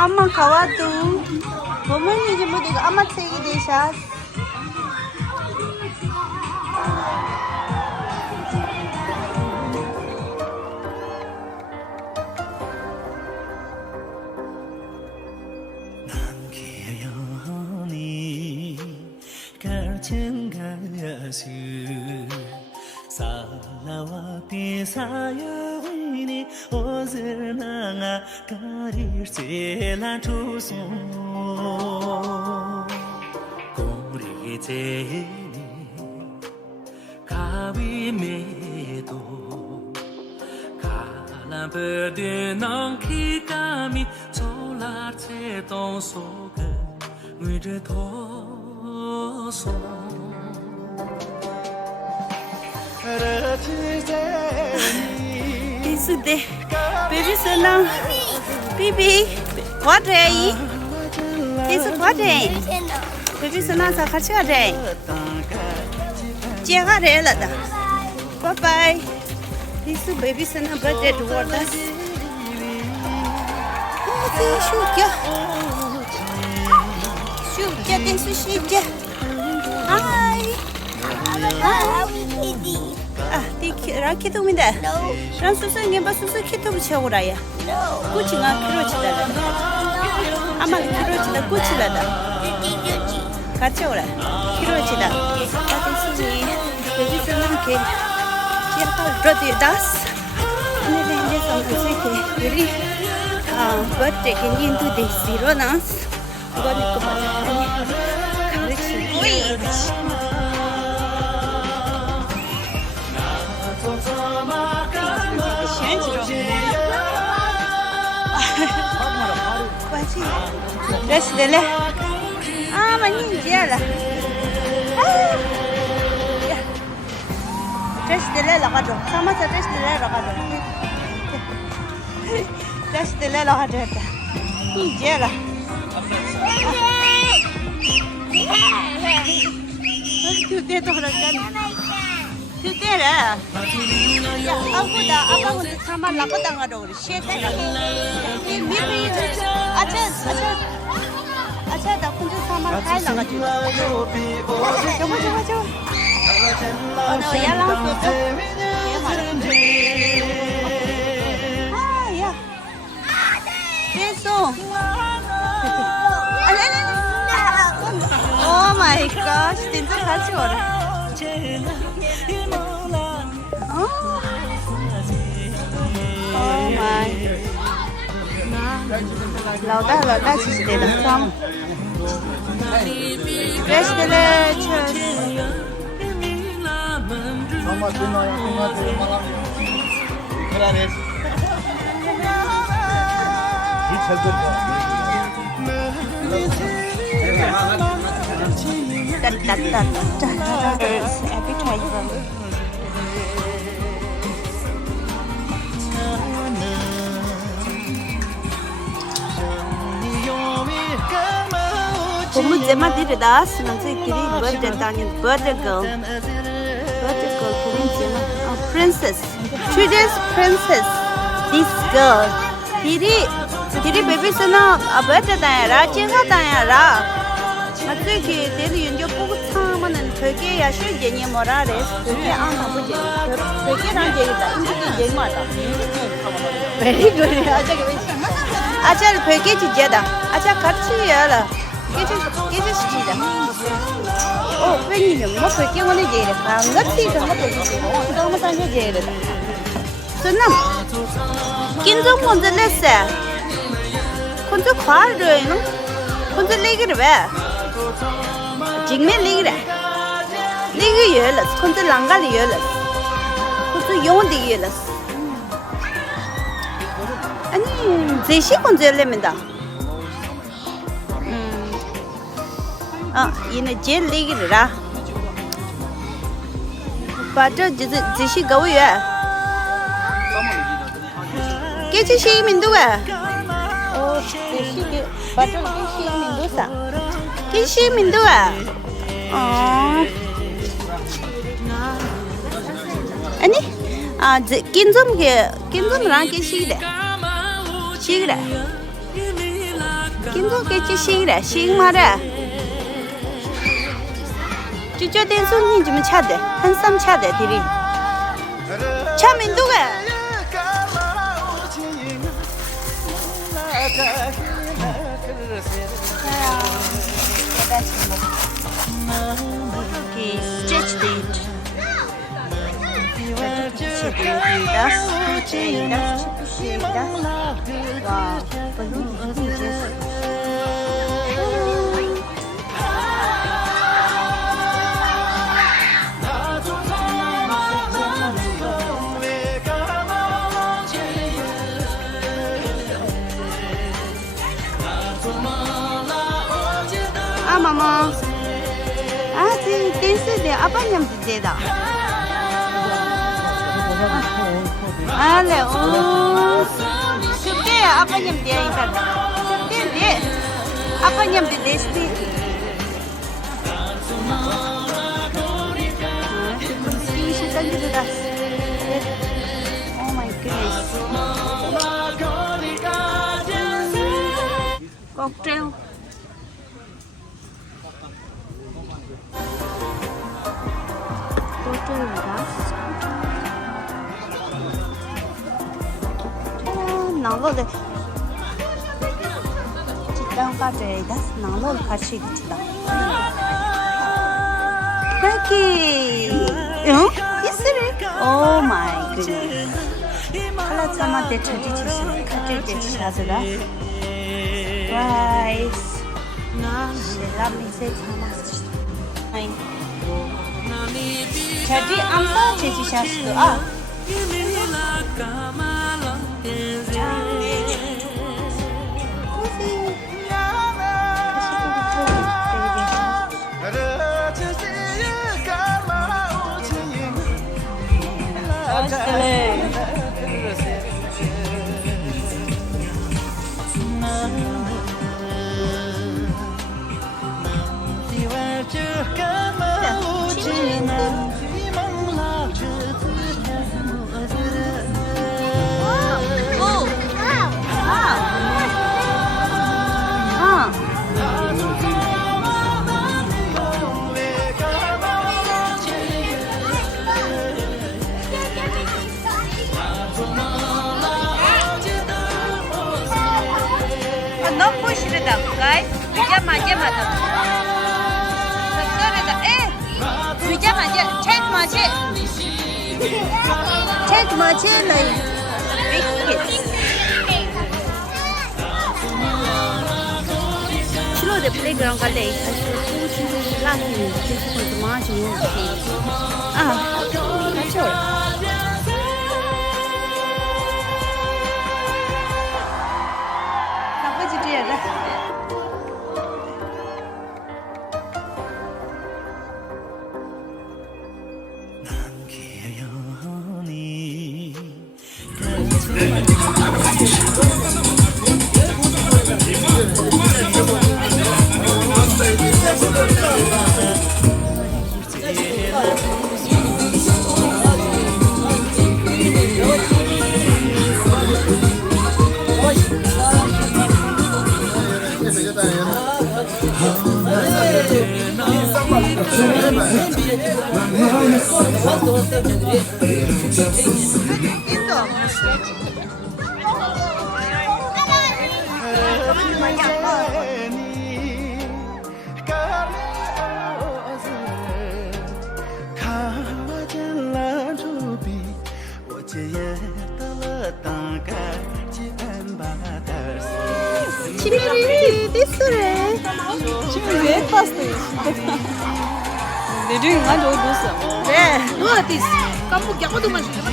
Ama kawatu. Bumani jemput juga amat segi desa. 살라와티 사야위니 오즈나가 가리르셀란 투소 고리제니 가위메도 갈라버드는 키감이 졸라체던 속을 위르도소 Isude, baby senang, baby, what day? Isu what day? Baby senang sakit sekali. Jangan rela dah. Bye bye. Isu baby senang birthday to water. Syukya, isu syukya. Hi. Rakit umida. Ran susu ngemba susu kita bicara ya. Kucing kilo cila dah. Amal kilo cila kucing dah. Kacau lah. Kilo cila. Tapi sini jadi senang ke. Siapa roti das? Ini dia sampai sini. Jadi birthday kini itu di zero nas. Gua ni kemana ni? Kalau sih. Dress dele. Mani jela. Dress dele la kado. Sama sa dress dele la kado. Dress dele la kado. Ni jela. Tu te to rakan. Tu te ra. Ya, aku dah sama la kado ngado. Shake lah. Ni अच्छा दा कुछ सामान खाए लगा जो चलो no ya lang so ya eso oh my gosh 진짜 같이 오라 oh my lâu ta chỉ để làm xong rest de leche appetizer Kamu zaman di das nanti kiri birthday tanya birthday girl kiri zaman princess today's princess this girl kiri baby sana birthday tanya ra jenga tanya ra macam ki dulu yang jo buku sama nan pergi ya sih jenis murah res pergi anak bukan pergi orang jenis dah ini jenis mana very good aja pergi jadi aja kerja ya lah Kita sudah. Oh, ini mau pergi mana jadi? Enggak sih, kamu pergi. Kamu tanya jadi. Senang. Kinzo kunci lese. Kunci khar deh, no? Kunci lagi deh. Jingme lagi deh. Lagi yelas. Kunci langgar yelas. Kunci yang di yelas. Ani, zeshi kunci lemenda. Ini gel lagi dah. Pada jadi gawe ya. Kecil sih mindu ya. Oh, jadi pada kecil mindu sa. Kecil mindu ya. Oh. Ani, kinzom orang kecil deh. Kecil deh. 金总给去新了，新嘛的。就叫点说你怎么吃的？很少吃的，弟弟。吃蛮多的。Okay, stretch it. Mama. This is the apa yang berbeza. Ale, sudah apa yang dia itu? Sudah dia. Apa yang dia desti? Sudah sudah. Oh my goodness. Cocktail. 나로를 직장까지다 나로를 같이 있다. 여기, 응? 있으래? Oh my goodness. 칼라차마 대처지 치스 카트리 대처자라. Rice. 셀라미세 차마스. 아이. jadi amsa chechi shastu a no push it up, guys. Pijama. Pijama, check my like big kids. Slow the playground kali. Lagi kita maju. Kacau. Apa jadi ada? 왜 봤어요? 내 중에 완전 어디였어? 네, 뭐 어디있어? 깜빡이 어디만 주잖아.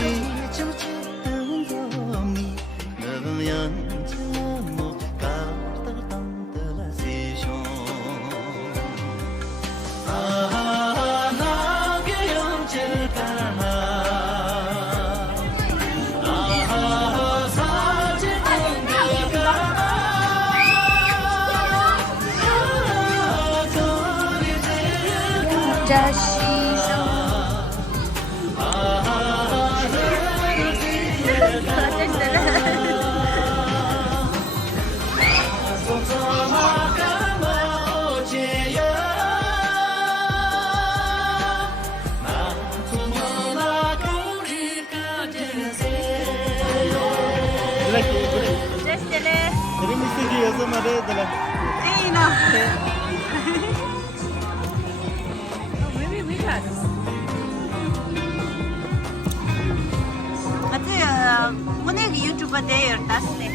YouTuber there, that's it.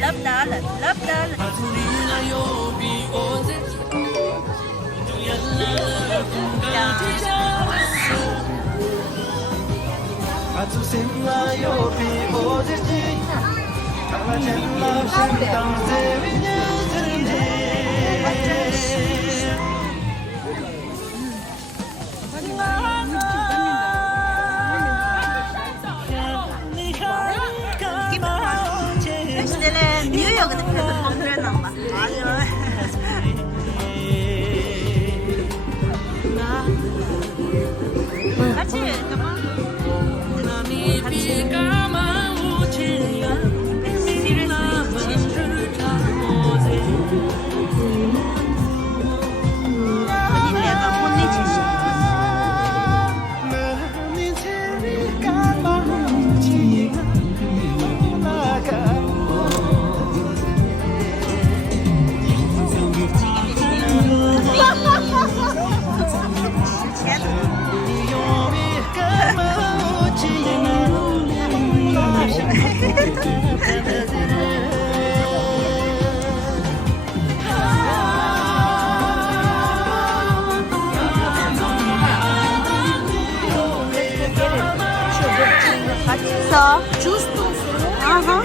Love dollar. 뉴욕은 그래서 펑크랬나 봐. 맛있어. 주스도 있어요?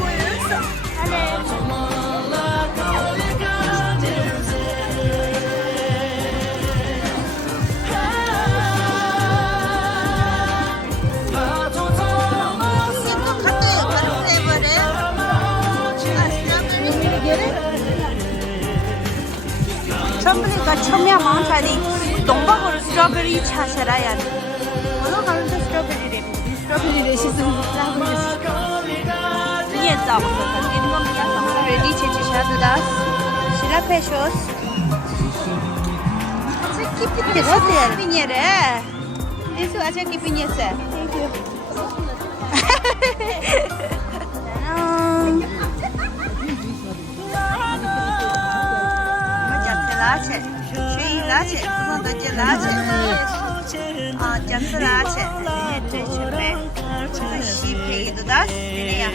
처음부터 처음이야 망차니 동방으로 스트로베리 차셔라야 돼. 오늘 가는 데 스트로베리 시즌也早了，反正我们家上班 ready 去吃啥子的？是那排说。这几瓶我点几年的，你说这几瓶也是。我讲吃拉去，学一拉去，不能都叫拉去。啊，讲吃拉去，对去呗，这西配的的，这样。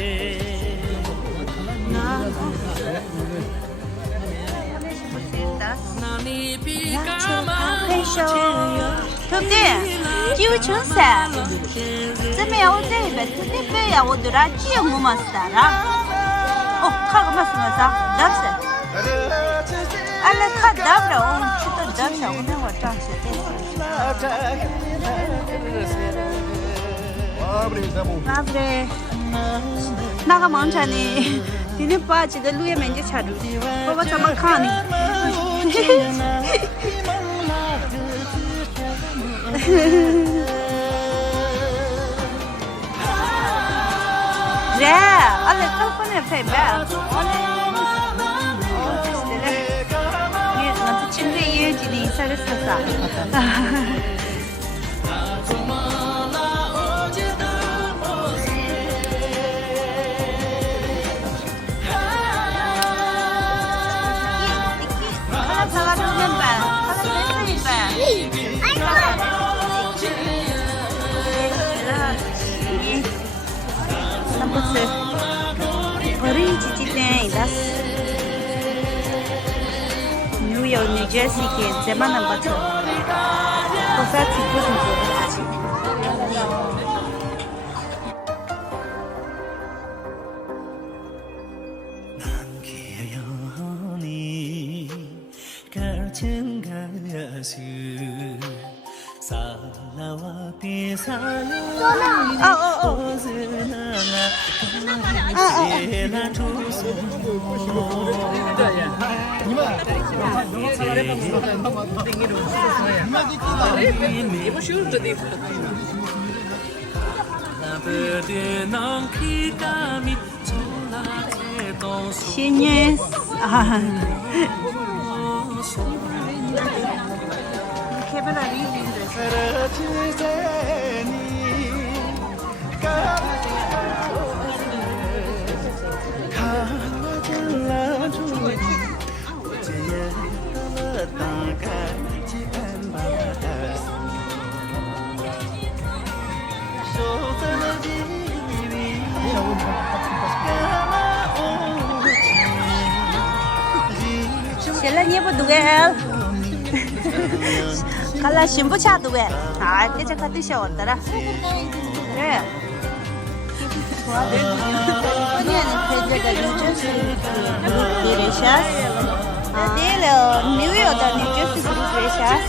근데 지우천사 쯤에 어제에 특별히 오더라 지역 못 맞다라 카가 맞으면서 납세 알레 카 답라 치도 답세 오늘 뭐 장시 바브레 나가 망자니 니네 빠지도 루에 맨제 차루 뭐가 좀 카니 그래, 원래 tele폰에 페이봐. 나도 친구 이해진이 인사를 썼어. 하나 사가주면 봐. 하나 뺏으면 봐. 뉴욕, 뉴저지 게 제만한 버터. 거사 듣고 좀 신예 카메라 리딩 셀라니 뭐 누구야? 갈라 신부차 누구야? 아, 대체 같은 시 왔더라. 그래. Понятно, предлагаю Нью-Джерси, Delicious. Дело, Нью-Йорк, Нью-Джерси, Delicious.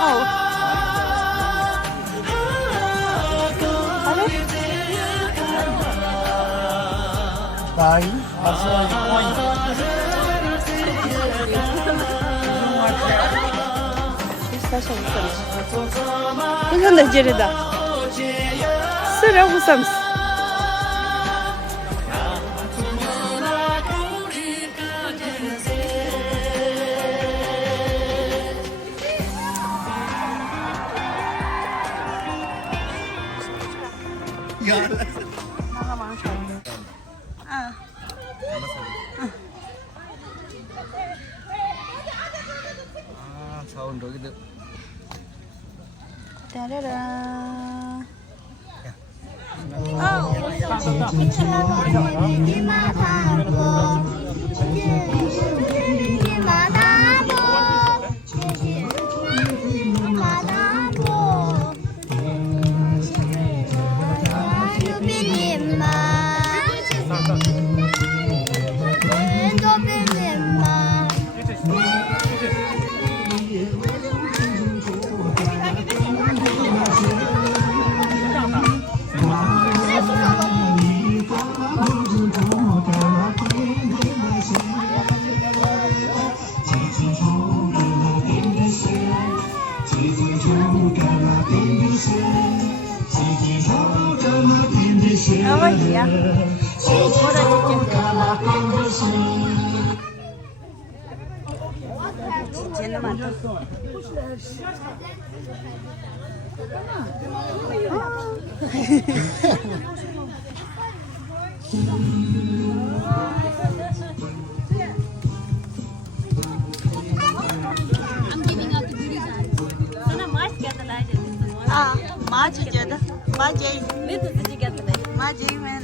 О. Алло? Daí, passou 이건 내 jelida. 쓰라고 삼스. Sound gitu. 따라라. 어디야? 진짜 많다. Maç içeceğim. Maç yiyeyim. Ne tutucu getirdi? Maç yiyeyim ben.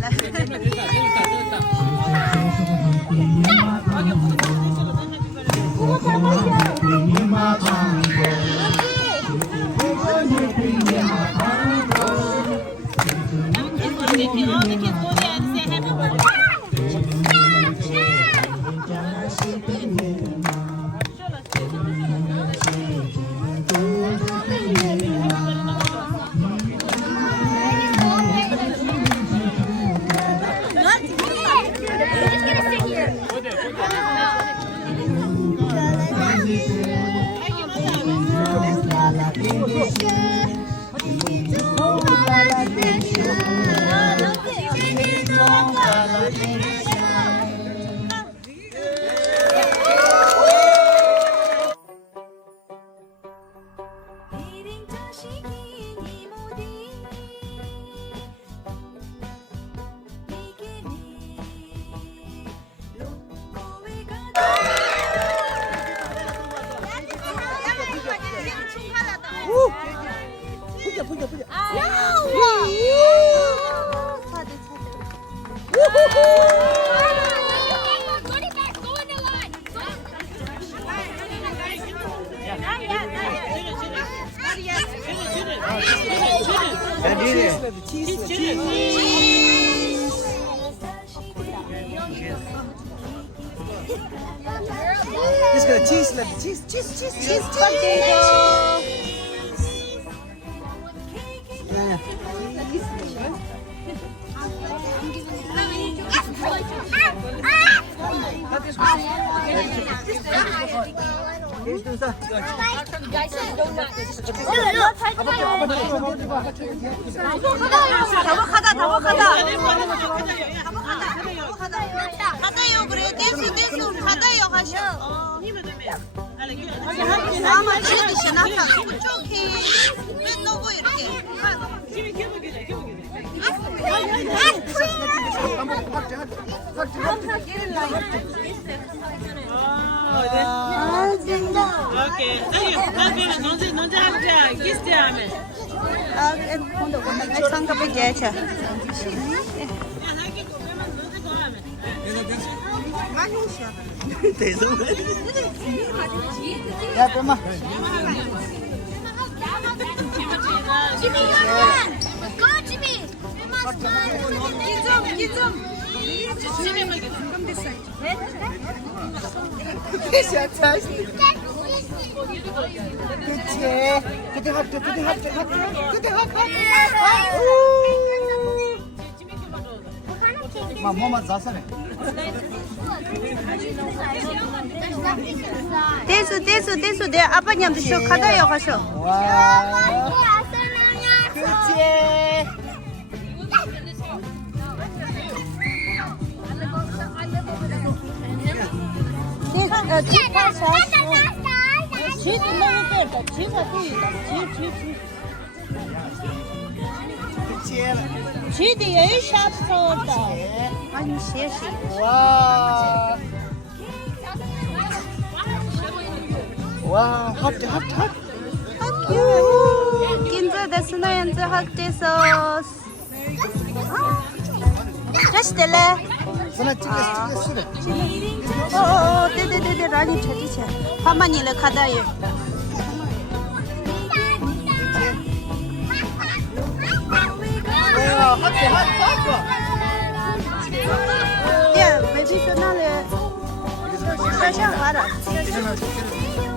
Just gonna cheese, cheese. 가다요 그래 대수 가다요 하셔. 아마 지금 신나다. 그쪽이 왜 너고 이렇게. 아 진짜. اوكي طيب نونجا حاجه كيس تعمل 아 근데 상급이 제차. 야, 엄마. Fantastic. Good hop, good hop. Mama zasana. 대수 내 아빠님도 쇼 가다요 가셔. 와. 그치. 아니 시시. 와. 와, 합대. 긴자다 스나얀즈 학대서. 다시 될래? 선아 찍었어. 네네네 라니 찾으세요. 파마니를 가다요. 와, 합대. 야, maybe so now le. 샤샤 와라.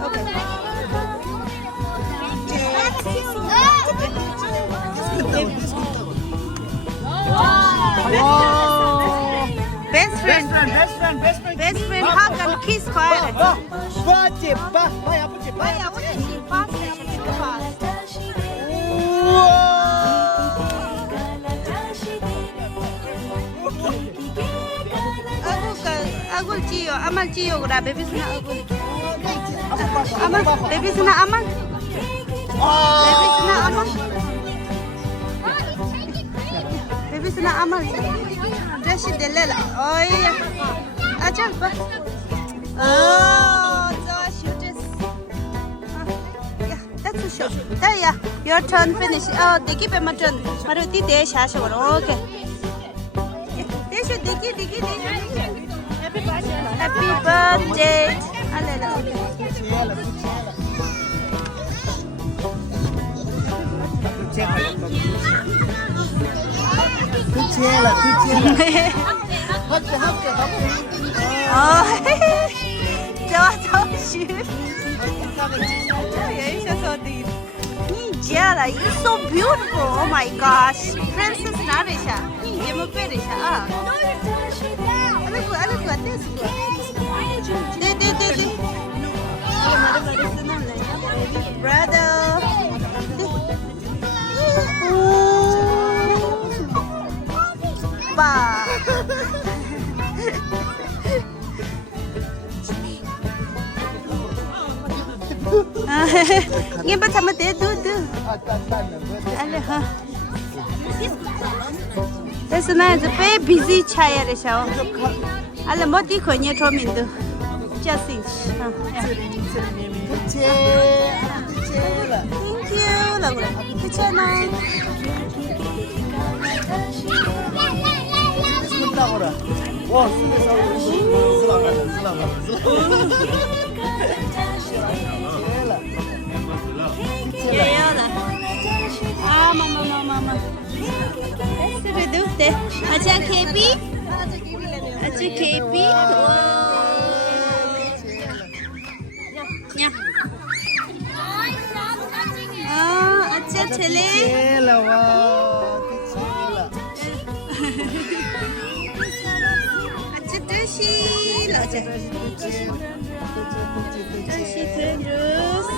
오케이. 와. Best friend hug and kiss fire. 빠지 빠. 빠야 아버지. 뭐야, 어디 빠스? 아굴 지요, 아말 지요, 그라 베비스나 아굴. 아말, 베비스나 아말. 베비스나 아말. 베비스나 아말. 다시 될래라. 어이야. 아자 봐. 좋아, 슈트스. 야, that's a shot. 야, your turn finish. they give him a turn. 마루티 대샤쇼. 오케이. 대쇼 대기. Happy birthday. 알레라. 그치ela. 합대. 좋아, 슈. Jara, you're so beautiful. Oh my gosh. Princess Narisha. You Perisha. Look, this good. Brother. Ba. Nghe bắt thầm té du. Ale ha. This night is very busy chaya re shao. Ale mo di khoi nye tho min du. Just sing. 그치ela. Thank you. La gura. Kichana. 스타거라. 와, 슬라가. Kayala. Mama. Let's do this. Acha KP. 냐. 아차 텔레. 그치ela 와. 그치ela. 아차 뜨시. 라자. 뜨시 트루스.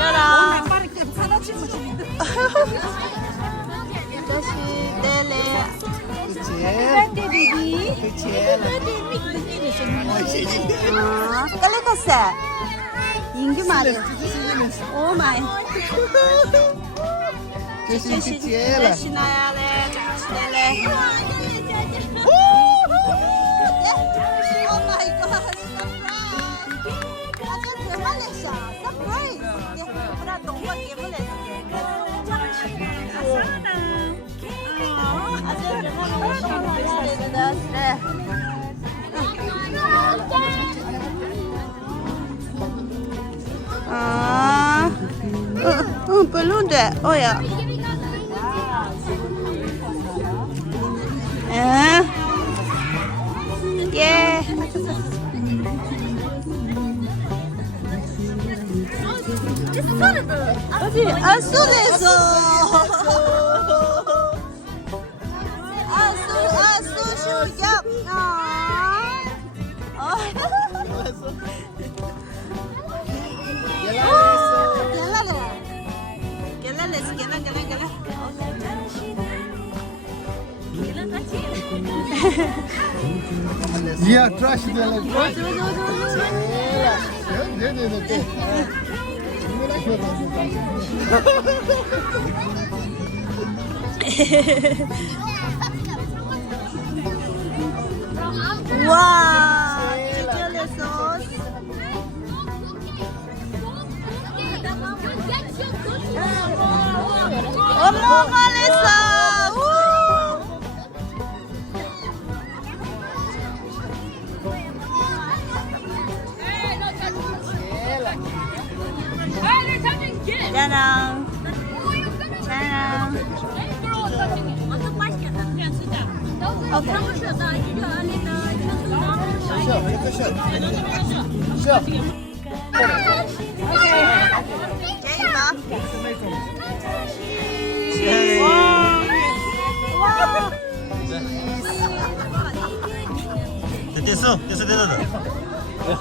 따라. 다시 텔레. 그치ela. 깔래갔어. 인기 말이야. 오 마이. 그치ela. 대신나야래. 텔레. Oh my god, surprise! 아주 대박이었어. Surprise! 야, 그래 동거 기분을. 아싸나. 아, balloon 어야. 예. 어디? 아, 쏘냈어. 슈yap. Yeah, trash dela. Ne. 와, chicken sauce. 어머, 말했어. 짜랑. 짜랑. 됐어.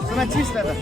Sana cheese dada.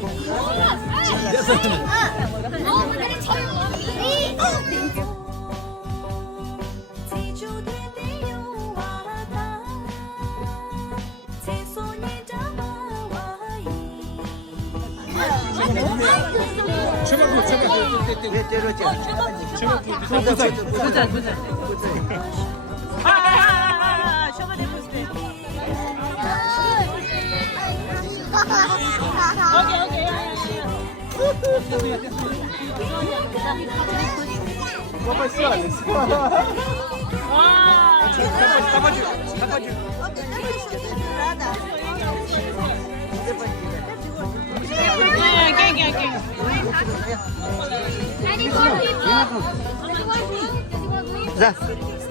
자,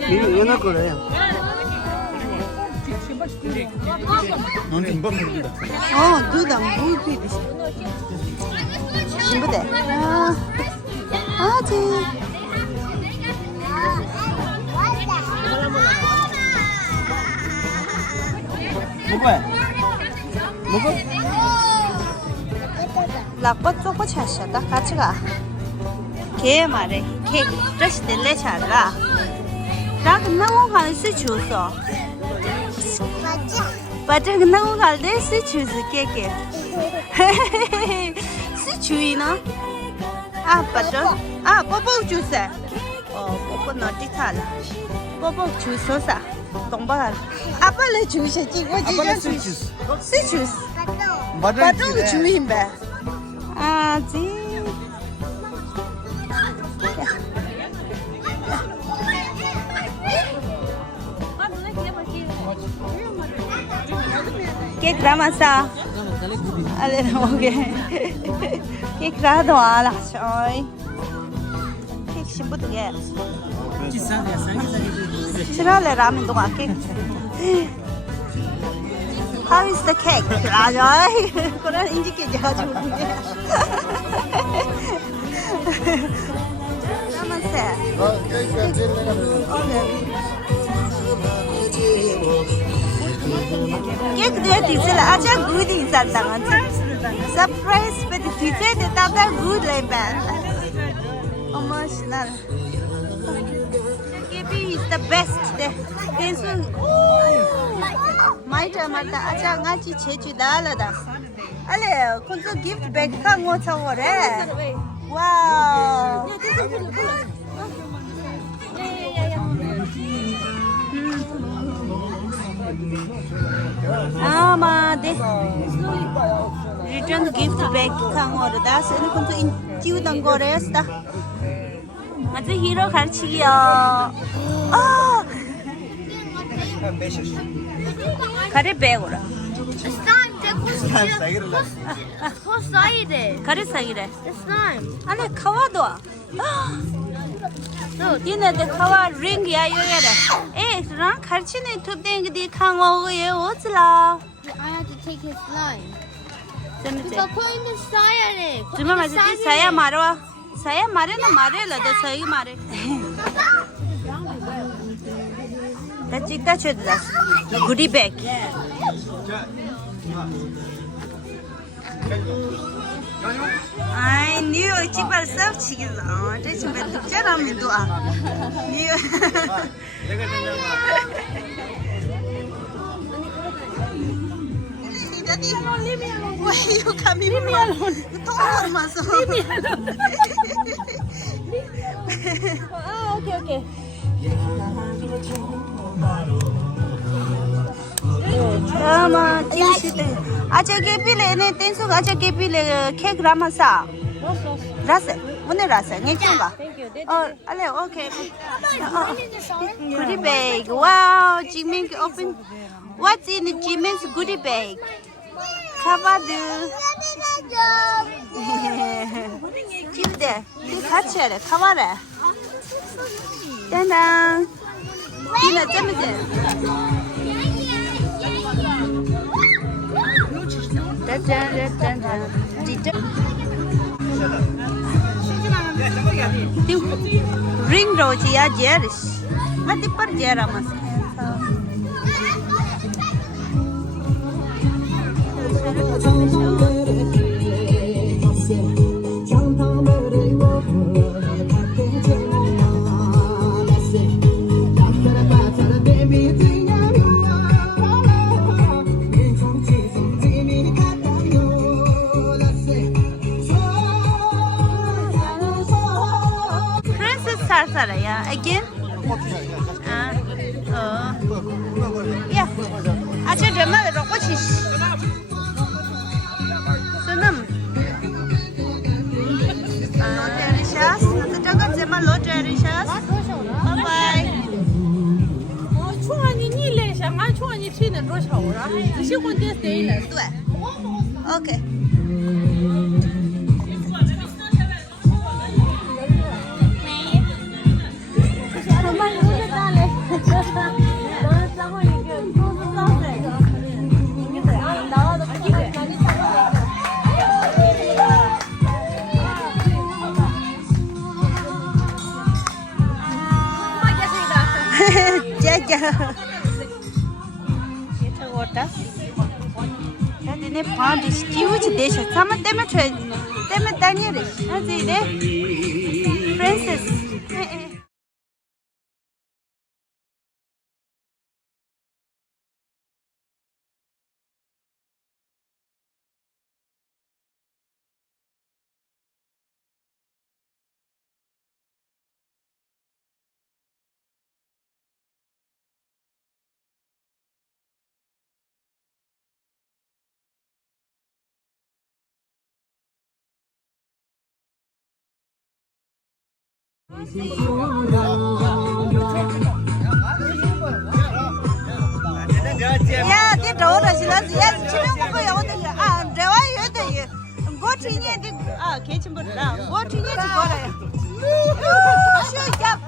이거 넣을 거예요. 너는 금방 먹는다. 누다 무기 비슷. 신부대. 아지. 먹어? 락바 쪼고 차셔다 같이 가. 걔 말해. 걔 드레스 될래 차라. 락 너무 할수 주소. 맞아. 너무 할때 수 주스 깨게. 수 주이나? 아, 맞아. 아, 뽀뽀 주세. 뽀뽀 너지 차라. 뽀뽀 주소사. 동반. 아빠를 주셔지. 아빠는 수 주스. 수 주스. 맞아. 바둑 주인 배. 아지. Cake ramasa. Ale okay. Cake ra doa la trời. Cake simple to get. Sira le ramen doa cake. How is the cake? À rồi. Cô nói inji kia giờ chú đi. Ramasa. Cake dia tiada lah. Aja good insan tangan. Surprise, tapi tiada dia tak ada good lebar. Emotional. Cake is the best deh. Tensun. Maita mata aja ngaji cecu dah lah dah. Ale, kunci gift bag kan ngocau orang. Wow. 아마 네 return gift bag 강어르다 서는 kunci 인지우던 거래였다. 맞아 히로 가르치기요. 500. 가리 배고라. Sayırlar. 가리 사기래. slime. 아니 카와도. 얘네들 카와 링이야 요야래. 에, 랑 갈치네 톱댕이디 강어에 오즈라. I have to take his slime. 재밌지? But put in the side. 주마 마시 사야 말아. 사야 말에나 말해라. 너 사이 말해. 나 찍다 쳐다. 구리백. I knew 집을 썩 치기다. 대체 왜 독자라면 또 아. knew. Daddy, leave me alone. Why are you coming? Leave me alone. Don't worry, myself. Leave me alone. Okay. Rama, Tinshite. Acha Gepile, Tensu, Acha Gepile, Cake Ramasa. Rasa, one Rasa, Nichunga. Thank you. Oh, hello, okay. Goodie bag. Wow, Jimin open. What's in the Jimin's goodie bag? Kavadu. Give there. You touch it. Kavara. Dang. Dina, Timothy. Ring road ya jeris. Mati par jera mas. Sarsaraya again. Yeah. Acha drama rokochis. Sunam. Delicious. Jaga drama lo delicious. Bye bye. Okay. Jaja. Kita water. Tadi ni pandi huge dish. Sama teme tanya deh. Nanti deh. Princess. Yeah, they told us that yes, children go out there. They were here. Go to the kitchen, but go to the sure, yep.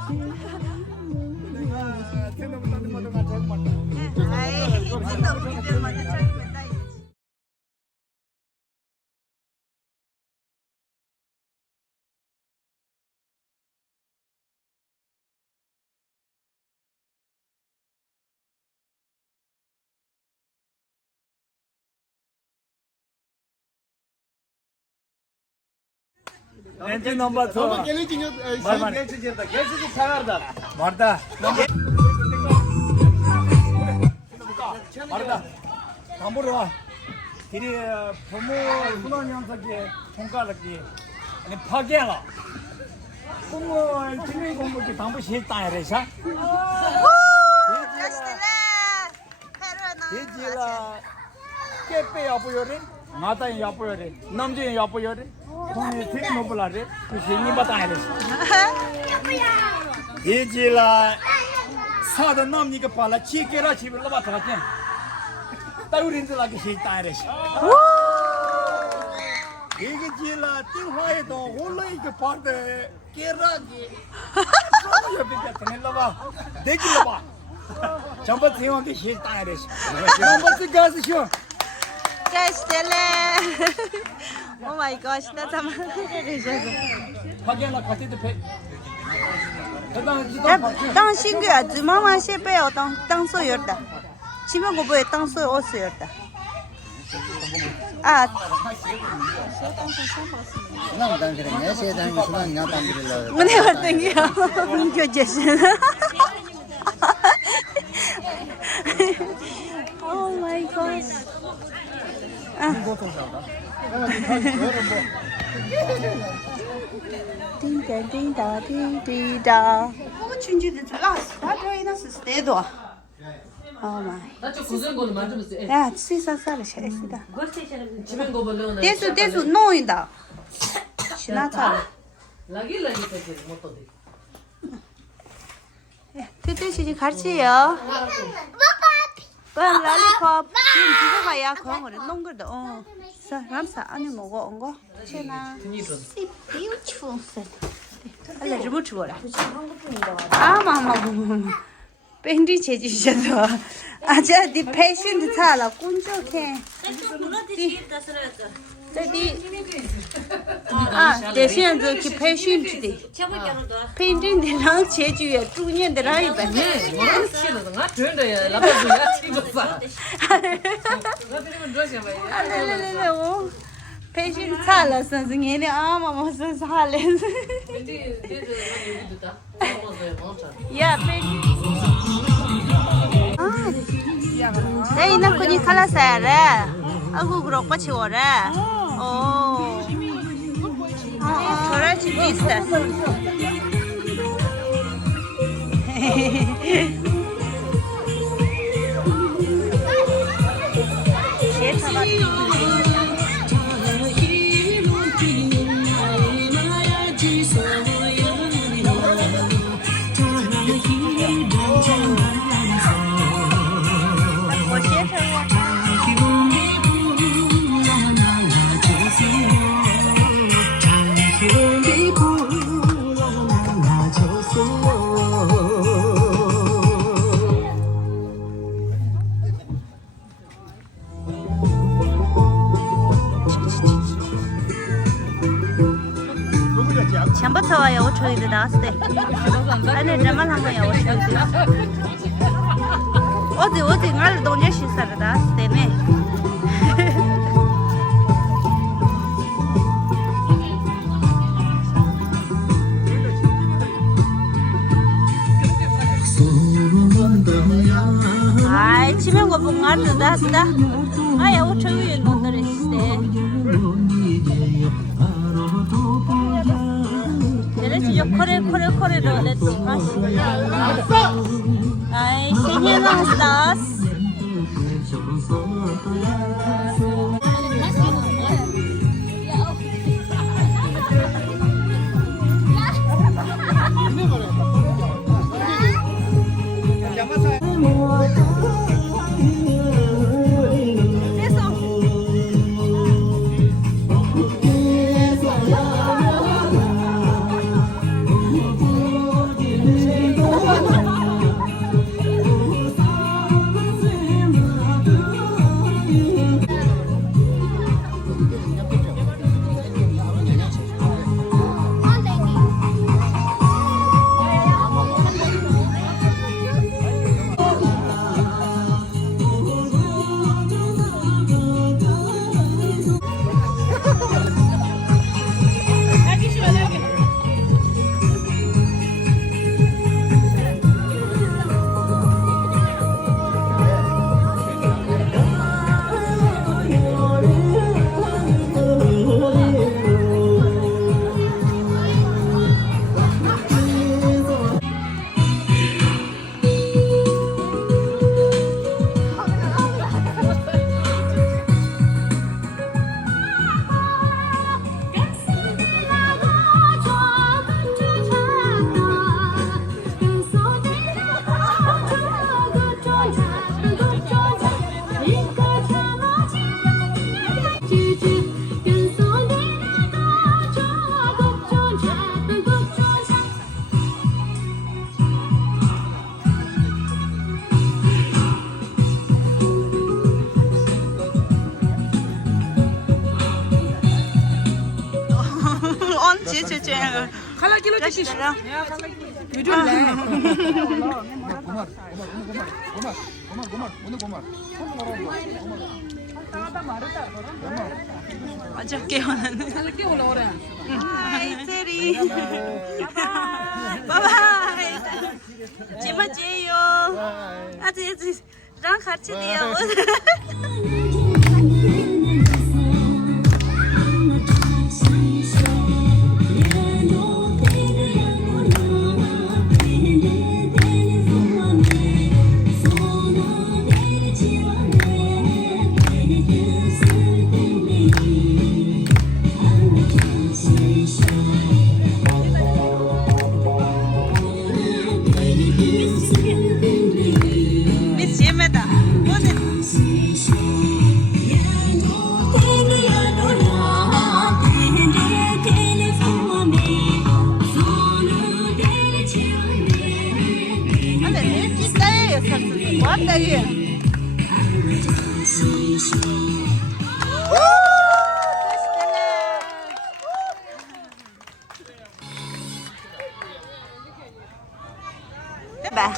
Entry number 2. Bye bye. Gerçi çağırdı. Marda. Marda. 담보로 와. 길이 부모 훈련 영상기 통과하기. 아니 파괴가. 부모 진행 공부기 담보 실다야 그래서. 예지라 깨빼 야보여래. 나다이 야보여래. 남자이 야보여래. 공이 되게 높을라래. 그 신이 받아야 돼. 예지라 사다 남니까 발라 치케라 집을 나봤다게 따우린들하게 시타이레시 이게 지라 띵화에도 홀로이게 파데 깨라기 옆에 내려봐 대길러봐 전부 태용하게 시타이레시 넘버 가스쇼 Guys, oh my gosh, that's amazing. 파기하나 같이도 배当新个子妈妈先不要当所有的，前面我不会当所有所有的。啊， 수남 당기네. 세 당기 수남 나 당기려. 我那会儿等你啊，你就解释了。Oh my gosh！ 啊。叮当叮当叮叮当。我们群的这老师，他这里那是得多。Oh my！ 나저 고생 거는 만져보세요. 야, 치사사를 잘했다. 집에 거 벌려는. 대수 놓인다. 지나쳐. 라기 때문에 못 돼. 뜻뜻이 같이요. 그럼 랄리팝 지금 두고 가야 그런 거를 놓은 거도. 자, 람사 안에 먹어 온 거. 채나. beautiful. 알레 좀 주워라. 아마. 밴디 제주셔서 아자 네 패션도 잘라 꾼적해. 아, 대신 저기 패션도 밴디랑 제주에 중년들 이봐. 네, 뭐라는 치는 거? 저런데 라바주야 치고 봐. 나들이면 좋아져 봐. 알레레레. 패션 잘라 선생님이 아마 무슨 살래. 근데 여기도 다. 먹어서요, 먹자. 야, 밴디. đây nó có như khá là xà ra ở khu vực quá chiều ra cho ra chỉ biết sao 처음부터 와요. 5초에 나왔을 때. 아니, 저만 한번 요 5초에. 어디 날 동네 시사를 나왔을 때네. 아이, 치면 거 봉 알도 나왔다. 아야, 5초에 놈들이 있을 때. yo corre let's smash. Ay, singing las dos. 接就这样。看了给了这些，有点来。 어저께 오는. 살게 올라오래. 하이 제리. 바이바이. 지마지요. 아직 랑 같이 돼요. 미치겠다. Bà,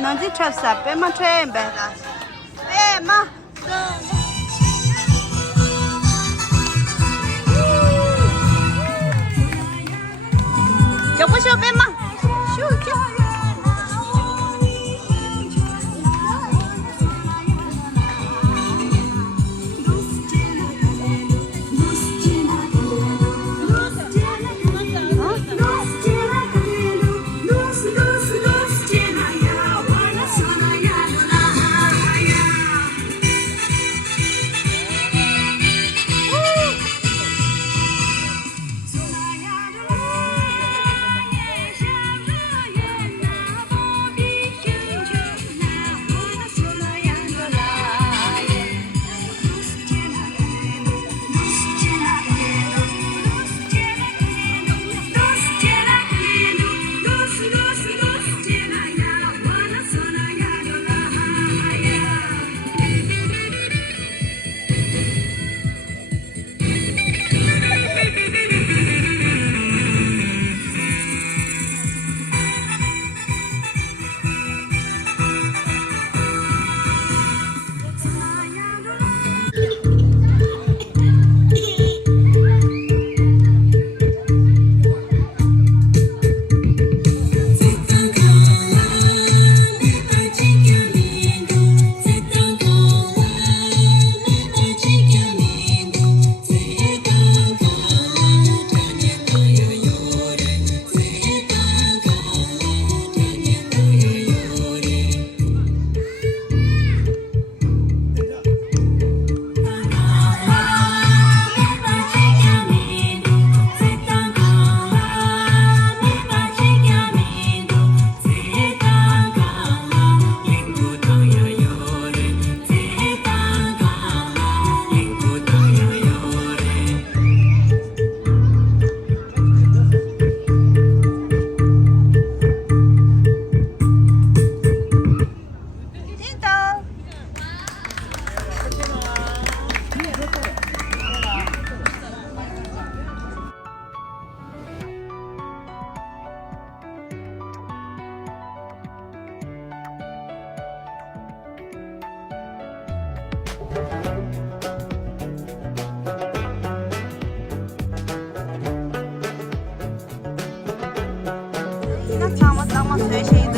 nó chỉ chọc sập bé mà chơi bé là bé mà chọc có bé mà chú chú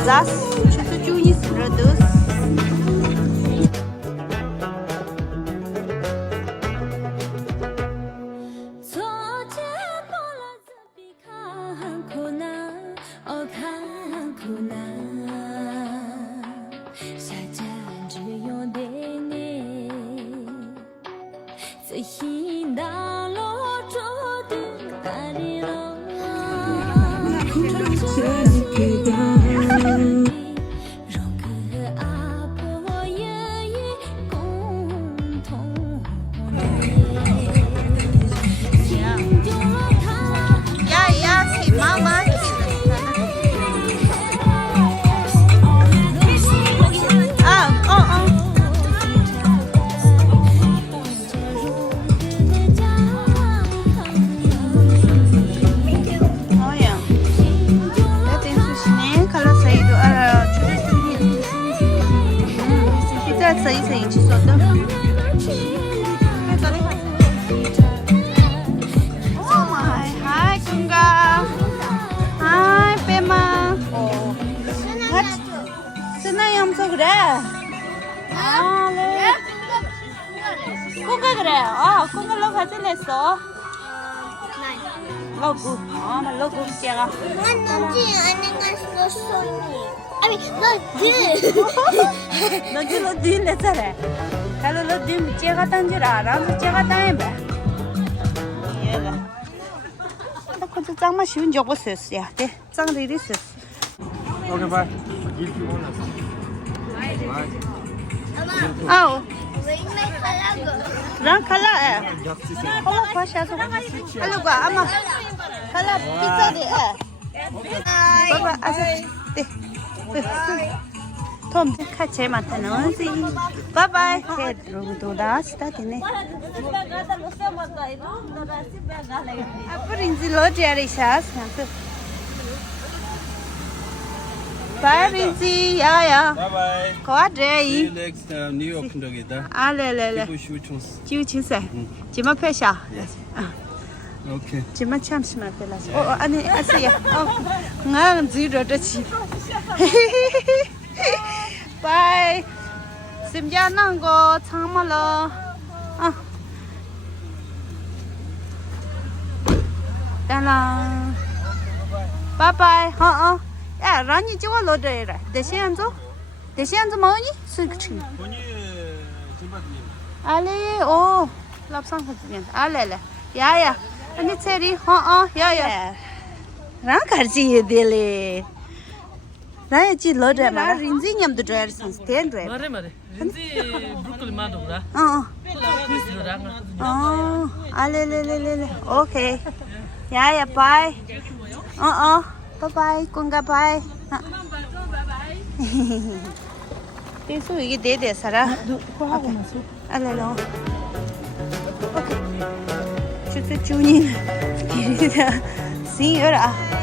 Zas, что-то Юнис Радус. 生意去做的。Oh my, hi Kunga. Hi Pema. Oh, what? Senang so kere. Ah, le. Kunga kere. Ah, Kunga lo kasi le so. Logo. Ah, ma logo siya. 너 뒤에 내차래. 갈로 너 뒤에 제가 당지라. 라서 제가 당해 봐. 얘가. 나 그저 장마 쉬운 적 없었어요. 네, 장도 이랬어. Okay, bye. 아우. 랑 칼라. 콜라 파샤서. 알로 가. 아마. 칼라 피자데. 봐봐. 아서. 네. 톰 같이 맡는 지. 바이바이. 로도다 스타트네. 아프린지 로지아리샤스. 바이린지 야야. Bye bye. 거아데이. next time New York together. 알레레레. 지우친세. 지마 페샤. Okay. 지마 참스마 텔라스. 아니 아세야. 난 지로듯이. 바이. 심자는 거 참말로. 따라. 바이바이. 야, 라니 저거 넣어라. 대시안조? 대시안조 뭐니? 수익치. 본이 진바님. 알레, 오. 랍상 하지면. 알레레. 야야. 아니 체리. 야야. 랑 가지 되래. 나야 지 넣어라. 나 린지 냠도 줘야 선스 텐 돼. 말해. 왠지 브로콜리 맛없다. 알레레레레. 오케이. 야야, 바이. 바이바이. 꾼가 바이. 계속 이게 네대 살아. 알레로. 오케이. 주주 주님. 길이다. 생여라.